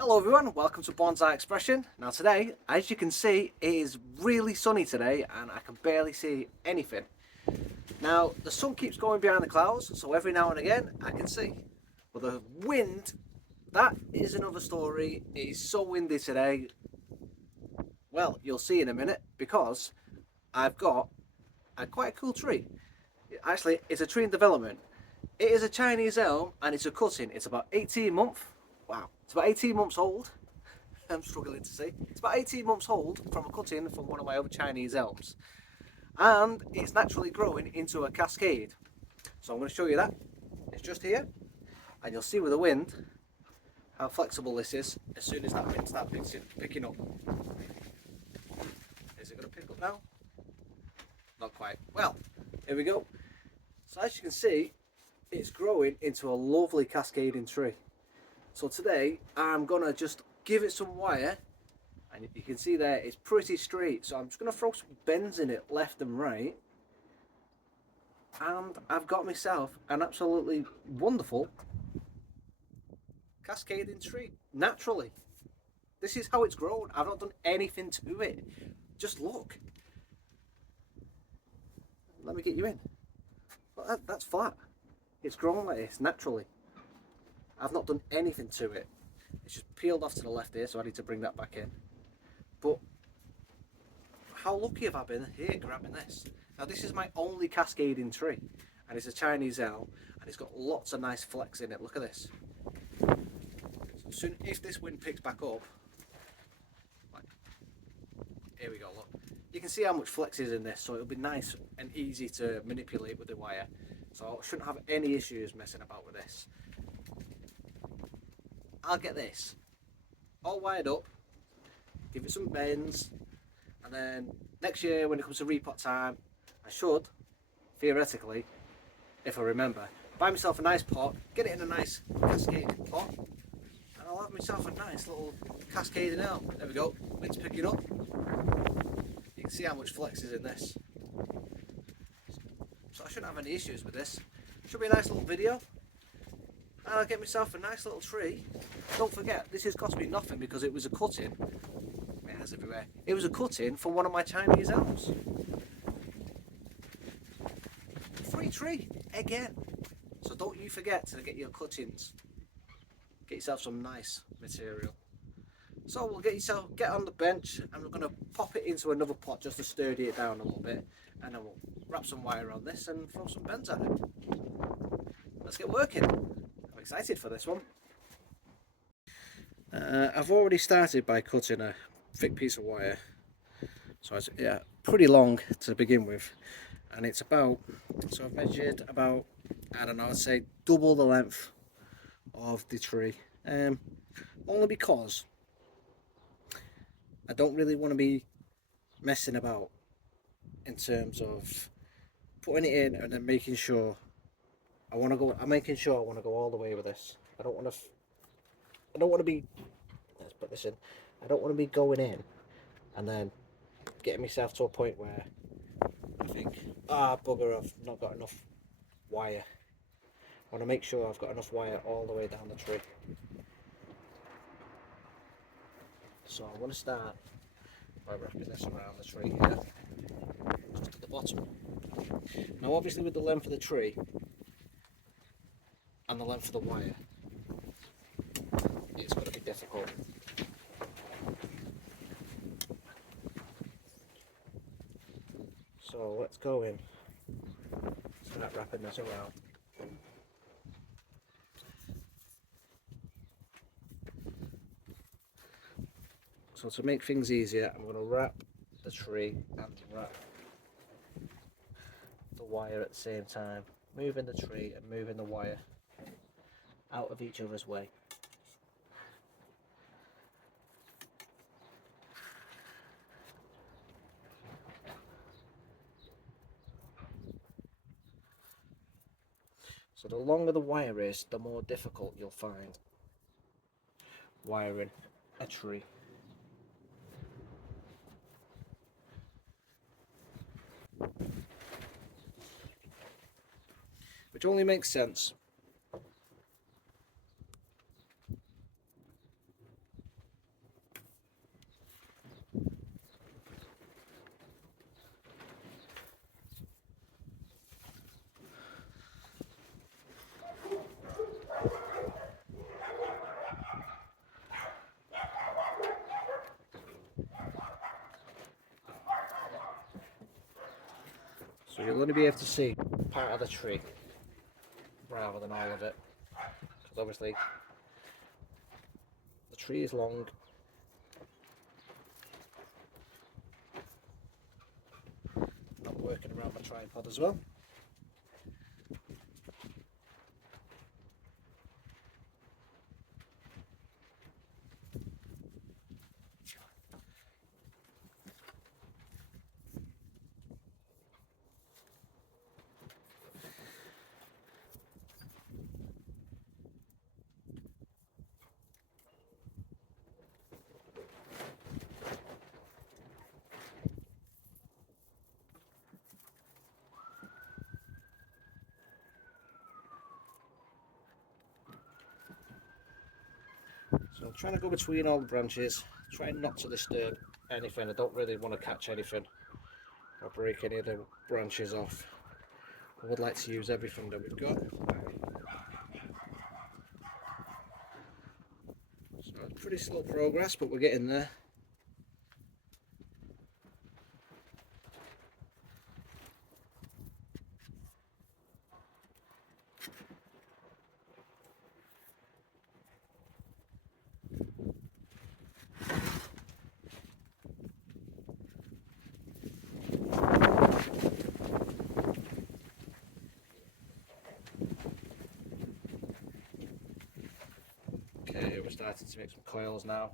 Hello everyone, welcome to Bonsai Expression. Now today, as you can see, it is really sunny today and I can barely see anything. Now the sun keeps going behind the clouds, so every now and again I can see. But the wind, that is another story. It is so windy today. Well, you'll see in a minute because I've got quite a cool tree. Actually, it's a tree in development. It is a Chinese elm and it's a cutting. It's about 18 months. Wow, it's about 18 months old. I'm struggling to see. It's about 18 months old from a cutting from one of my other Chinese elms. And it's naturally growing into a cascade. So I'm going to show you that. It's just here. And you'll see with the wind how flexible this is as soon as that wind starts picking up. Is it going to pick up now? Not quite. Well, here we go. So as you can see, it's growing into a lovely cascading tree. So today I'm going to just give it some wire, and you can see there it's pretty straight, so I'm just going to throw some bends in it left and right, and I've got myself an absolutely wonderful cascading tree naturally. This is how it's grown. I've not done anything to it. Just look. Let me get you in. Well, that's flat. It's grown like this naturally. I've not done anything to it. It's just peeled off to the left here, so I need to bring that back in. But how lucky have I been here grabbing this? Now this is my only cascading tree, and it's a Chinese elm, and it's got lots of nice flex in it. Look at this. So soon, if this wind picks back up, like, here we go, look. You can see how much flex is in this, so it'll be nice and easy to manipulate with the wire. So I shouldn't have any issues messing about with this. I'll get this all wired up, give it some bends, and then next year when it comes to repot time, I should, theoretically, if I remember, buy myself a nice pot, get it in a nice cascading pot, and I'll have myself a nice little cascading elm. There we go, wind's picking up. You can see how much flex is in this. So I shouldn't have any issues with this. Should be a nice little video. And I'll get myself a nice little tree. Don't forget, this has cost me nothing because it was a cutting. It has everywhere. It was a cutting from one of my Chinese elms. Free tree, again. So don't you forget to get your cuttings. Get yourself some nice material. So we'll get on the bench, and we're going to pop it into another pot just to sturdy it down a little bit. And then we'll wrap some wire on this and throw some bends at it. Let's get working. I'm excited for this one. I've already started by cutting a thick piece of wire, so it's pretty long to begin with, and it's about, so I've measured about, I don't know, I'd say double the length of the tree, only because I don't really want to be messing about in terms of putting it in and then making sure I'm making sure I want to go all the way with this. I don't want to be, let's put this in, I don't want to be going in and then getting myself to a point where I think, bugger, I've not got enough wire. I want to make sure I've got enough wire all the way down the tree. So I'm going to start by wrapping this around the tree here, just at the bottom. Now obviously with the length of the tree and the length of the wire, it's going to be difficult. So let's go in, start wrapping this around. So to make things easier, I'm going to wrap the tree and wrap the wire at the same time, moving the tree and moving the wire out of each other's way. So the longer the wire is, the more difficult you'll find wiring a tree. Which only makes sense So you'll only be able to see part of the tree rather than all of it, because obviously the tree is long. I'm working around my tripod as well. So I'm trying to go between all the branches, trying not to disturb anything. I don't really want to catch anything or break any of the branches off. I would like to use everything that we've got. So it's pretty slow progress, but we're getting there. Okay, we're starting to make some coils now.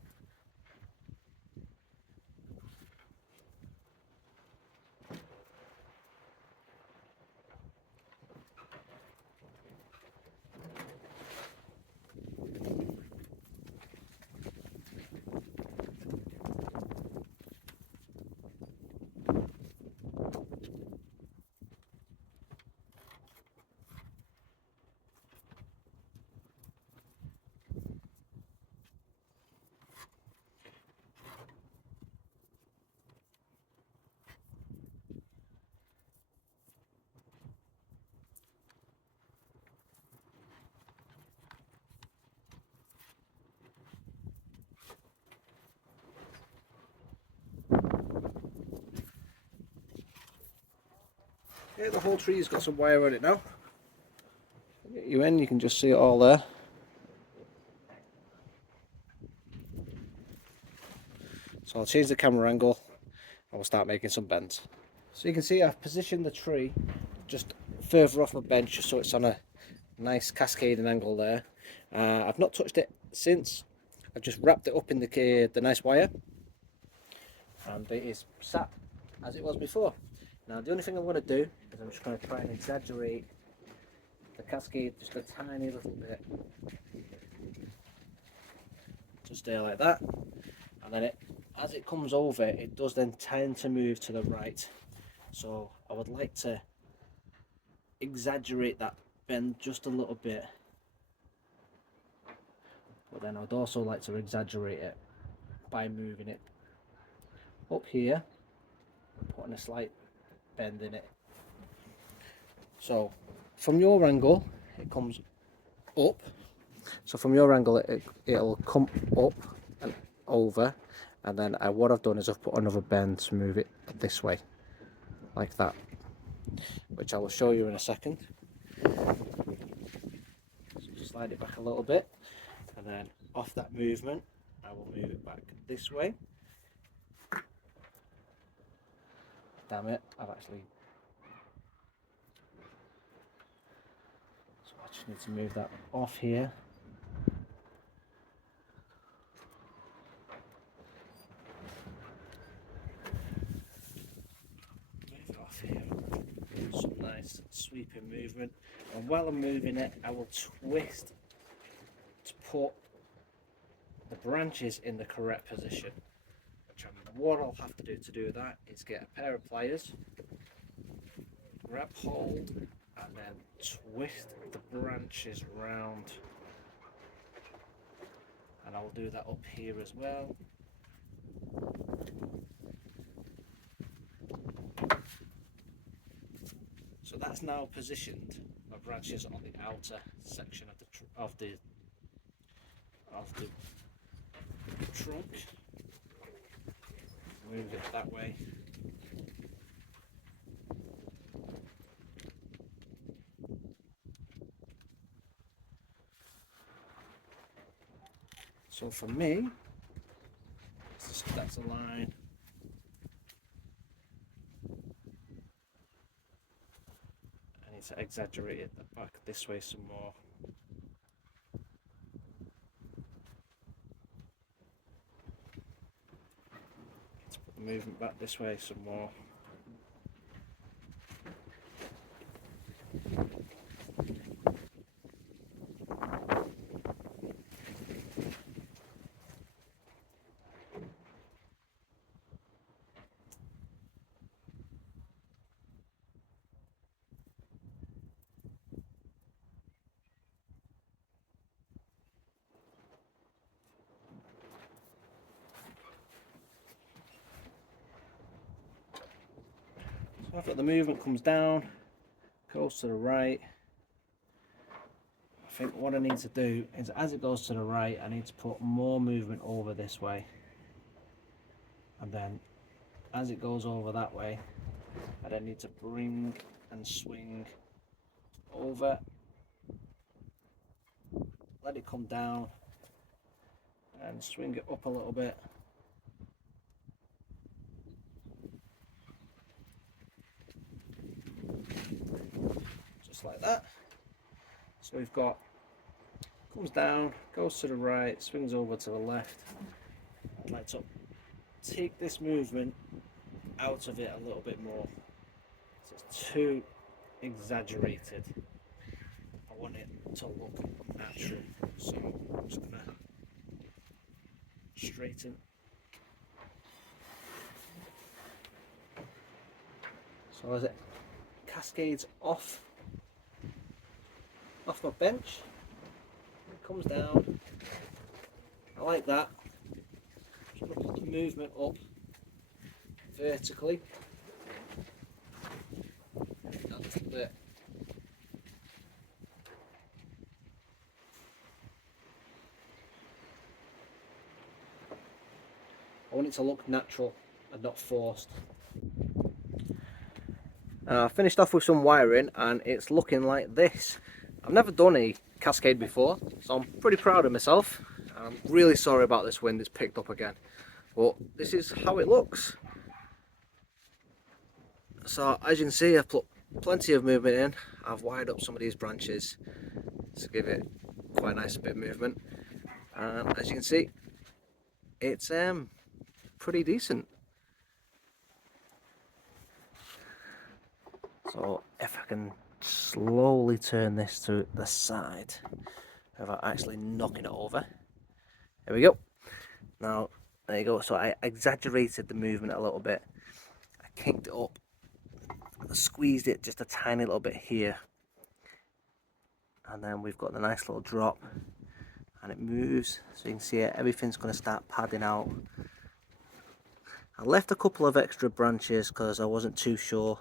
Yeah, the whole tree's got some wire on it now. Get you in, you can just see it all there. So I'll change the camera angle and we'll start making some bends. So you can see I've positioned the tree just further off my bench so it's on a nice cascading angle there. I've not touched it since. I've just wrapped it up in the nice wire and it is sat as it was before. Now the only thing I'm going to do is I'm just going to try and exaggerate the cascade just a tiny little bit. Just there like that, and then as it comes over it does then tend to move to the right. So I would like to exaggerate that bend just a little bit, but then I would also like to exaggerate it by moving it up here, putting a slight bend in it. So from your angle it comes up, so from your angle it'll come up and over, and then what I've done is I've put another bend to move it this way like that, which I will show you in a second. So just slide it back a little bit, and then off that movement I will move it back this way. Damn it, I just need to move that off here. Move it off here. Some nice sweeping movement, and while I'm moving it I will twist to put the branches in the correct position. What I'll have to do that is get a pair of pliers, grab hold and then twist the branches round, and I'll do that up here as well. So that's now positioned my branches on the outer section of the trunk. Move it that way. So for me, that's a line. I need to exaggerate it back this way some more. Let's put the movement back this way some more. So after the movement comes down, goes to the right. I think what I need to do is, as it goes to the right, I need to put more movement over this way, and then as it goes over that way, I then need to bring and swing over, let it come down and swing it up a little bit. Just like that. So we've got, comes down, goes to the right, swings over to the left. I'd like to take this movement out of it a little bit more. So it's too exaggerated. I want it to look natural. So I'm just gonna straighten. So as it cascades off my bench, it comes down. I like that. Just gonna put the movement up vertically a little bit. I want it to look natural and not forced. I finished off with some wiring and it's looking like this. I've never done a cascade before, so I'm pretty proud of myself. I'm really sorry about this wind, it's picked up again. But this is how it looks. So as you can see, I've put plenty of movement in. I've wired up some of these branches to give it quite a nice bit of movement. And as you can see, it's pretty decent. So if I can slowly turn this to the side without actually knocking it over. There we go. Now, there you go. So I exaggerated the movement a little bit. I kinked it up. I squeezed it just a tiny little bit here. And then we've got the nice little drop. And it moves. So you can see it, everything's going to start padding out. I left a couple of extra branches because I wasn't too sure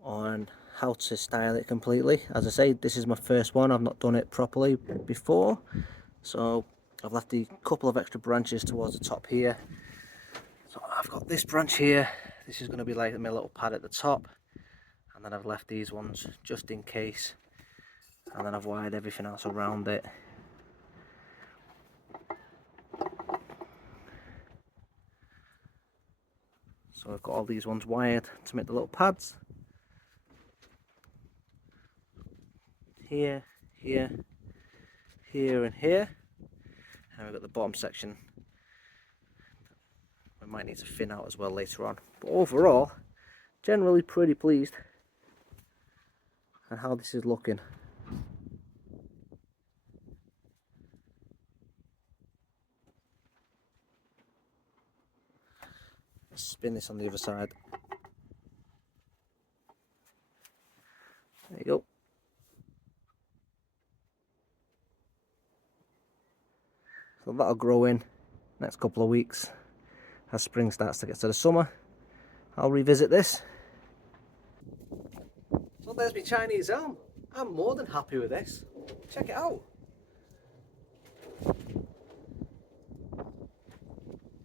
on how to style it completely. As I say, this is my first one. I've not done it properly before, so I've left a couple of extra branches towards the top here. So I've got this branch here. This is going to be like my little pad at the top, and then I've left these ones just in case, and then I've wired everything else around it. So I've got all these ones wired to make the little pads. Here, here, here and here. And we've got the bottom section. We might need to thin out as well later on. But overall, generally pretty pleased at how this is looking. Let's spin this on the other side. There you go. So that'll grow in next couple of weeks. As spring starts to get to the summer, I'll revisit this. So there's my Chinese elm. I'm more than happy with this. Check it out.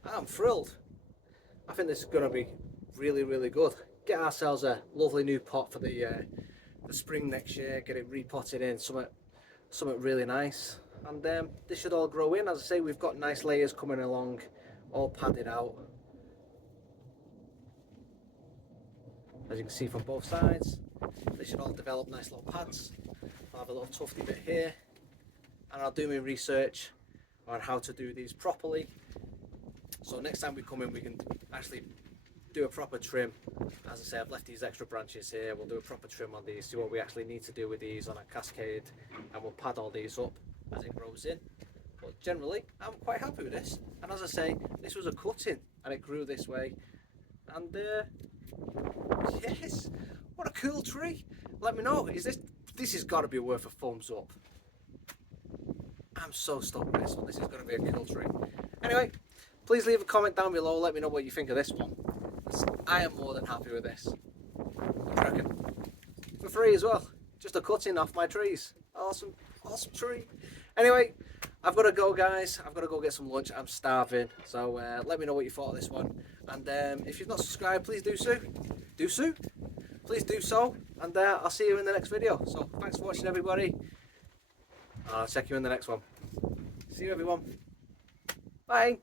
I'm thrilled. I think this is going to be really, really good. Get ourselves a lovely new pot for the spring next year. Get it repotted in something really nice. and this should all grow in. As I say, we've got nice layers coming along, all padded out, as you can see from both sides. They should all develop nice little pads. I'll have a little tufty bit here, and I'll do my research on how to do these properly, so next time we come in we can actually do a proper trim. As I say, I've left these extra branches here. We'll do a proper trim on these, see what we actually need to do with these on a cascade, and we'll pad all these up as it grows in. But generally I'm quite happy with this, and as I say, this was a cutting and it grew this way, and yes, what a cool tree. Let me know, this has got to be worth a thumbs up. I'm so stoked with this one. This is going to be a cool tree. Anyway, please leave a comment down below, let me know what you think of this one. I am more than happy with this. I reckon. For free as well. Just a cutting off my trees. Awesome, awesome tree. Anyway, I've got to go, guys. I've got to go get some lunch. I'm starving. So let me know what you thought of this one. And if you've not subscribed, please do so. Please do so. And I'll see you in the next video. So thanks for watching, everybody. I'll check you in the next one. See you, everyone. Bye.